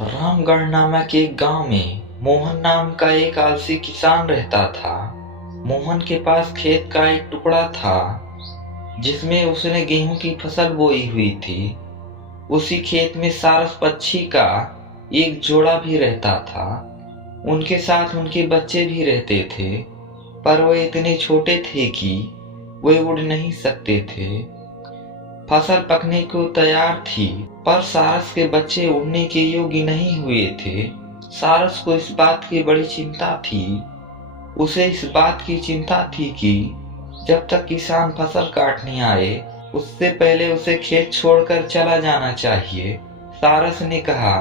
रामगढ़ नामक एक गांव में मोहन नाम का एक आलसी किसान रहता था। मोहन के पास खेत का एक टुकड़ा था जिसमें उसने गेहूं की फसल बोई हुई थी। उसी खेत में सारस पक्षी का एक जोड़ा भी रहता था। उनके साथ उनके बच्चे भी रहते थे, पर वे इतने छोटे थे कि वे उड़ नहीं सकते थे। फसल पकने को तैयार थी, पर सारस के बच्चे उड़ने के योग्य नहीं हुए थे। सारस को इस बात की बड़ी चिंता थी। उसे इस बात की चिंता थी कि जब तक किसान फसल काटने आए, उससे पहले उसे खेत छोड़कर चला जाना चाहिए। सारस ने कहा,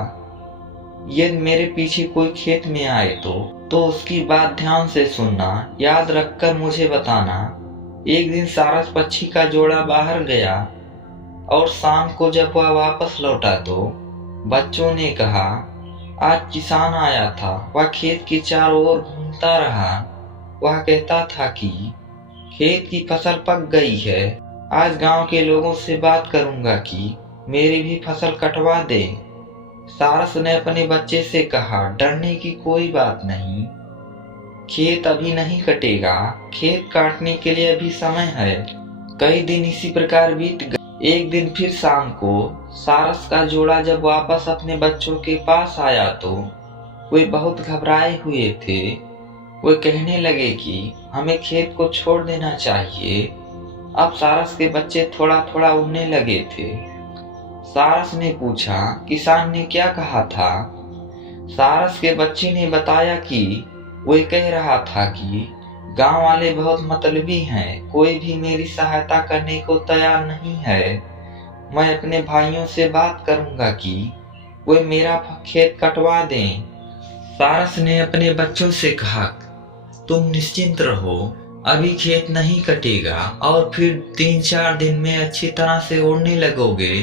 यदि मेरे पीछे कोई खेत में आए तो उसकी बात ध्यान से सुनना, याद रखकर मुझे बताना। एक दिन सारस पक्षी का जोड़ा बाहर गया और शाम को जब वह वापस लौटा तो बच्चों ने कहा, आज किसान आया था। वह खेत के चारों ओर घूमता रहा। वह कहता था कि खेत की फसल पक गई है। आज गांव के लोगों से बात करूंगा कि मेरी भी फसल कटवा दे। सारस ने अपने बच्चे से कहा, डरने की कोई बात नहीं, खेत अभी नहीं कटेगा। खेत काटने के लिए अभी समय है। कई दिन इसी प्रकार बीत गए। एक दिन फिर शाम को सारस का जोड़ा जब वापस अपने बच्चों के पास आया तो वे बहुत घबराए हुए थे। वे कहने लगे कि हमें खेत को छोड़ देना चाहिए। अब सारस के बच्चे थोड़ा थोड़ा उड़ने लगे थे। सारस ने पूछा, किसान ने क्या कहा था? सारस के बच्चे ने बताया कि वे कह रहा था कि गांव वाले बहुत मतलबी हैं, कोई भी मेरी सहायता करने को तैयार नहीं है। मैं अपने भाइयों से बात करूंगा कि वे मेरा खेत कटवा दें। सारस ने अपने बच्चों से कहा, तुम निश्चिंत रहो, अभी खेत नहीं कटेगा और फिर 3-4 दिन में अच्छी तरह से उड़ने लगोगे।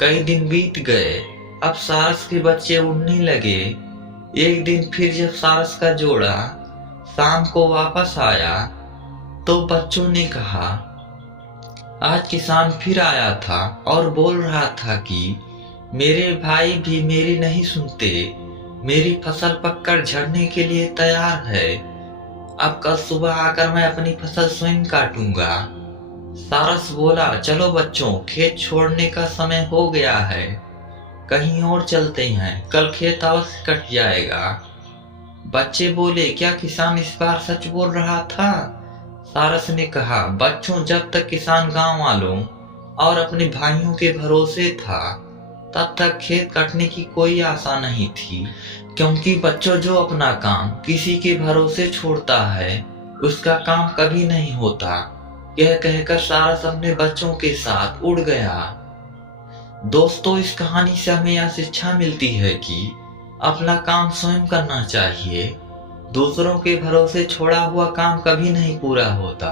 कई दिन बीत गए। अब सारस के बच्चे उड़ने लगे। एक दिन फिर जब सारस का जोड़ा शाम को वापस आया तो बच्चों ने कहा, आज किसान फिर आया था और बोल रहा था कि मेरे भाई भी मेरी नहीं सुनते। मेरी फसल पककर झड़ने के लिए तैयार है। अब कल सुबह आकर मैं अपनी फसल स्वयं काटूंगा। सारस बोला, चलो बच्चों, खेत छोड़ने का समय हो गया है, कहीं और चलते हैं, कल खेत अवश्य कट जाएगा। बच्चे बोले, क्या किसान इस बार सच बोल रहा था? सारस ने कहा, बच्चों, जब तक किसान गांव वालों और अपने भाइयों के भरोसे था तब तक खेत काटने की कोई आशा नहीं थी, क्योंकि बच्चों, जो अपना काम किसी के भरोसे छोड़ता है उसका काम कभी नहीं होता। यह कहकर सारस अपने बच्चों के साथ उड़ गया। दोस्तों, इस कहानी से हमें यह शिक्षा मिलती है कि अपना काम स्वयं करना चाहिए। दूसरों के भरोसे छोड़ा हुआ काम कभी नहीं पूरा होता।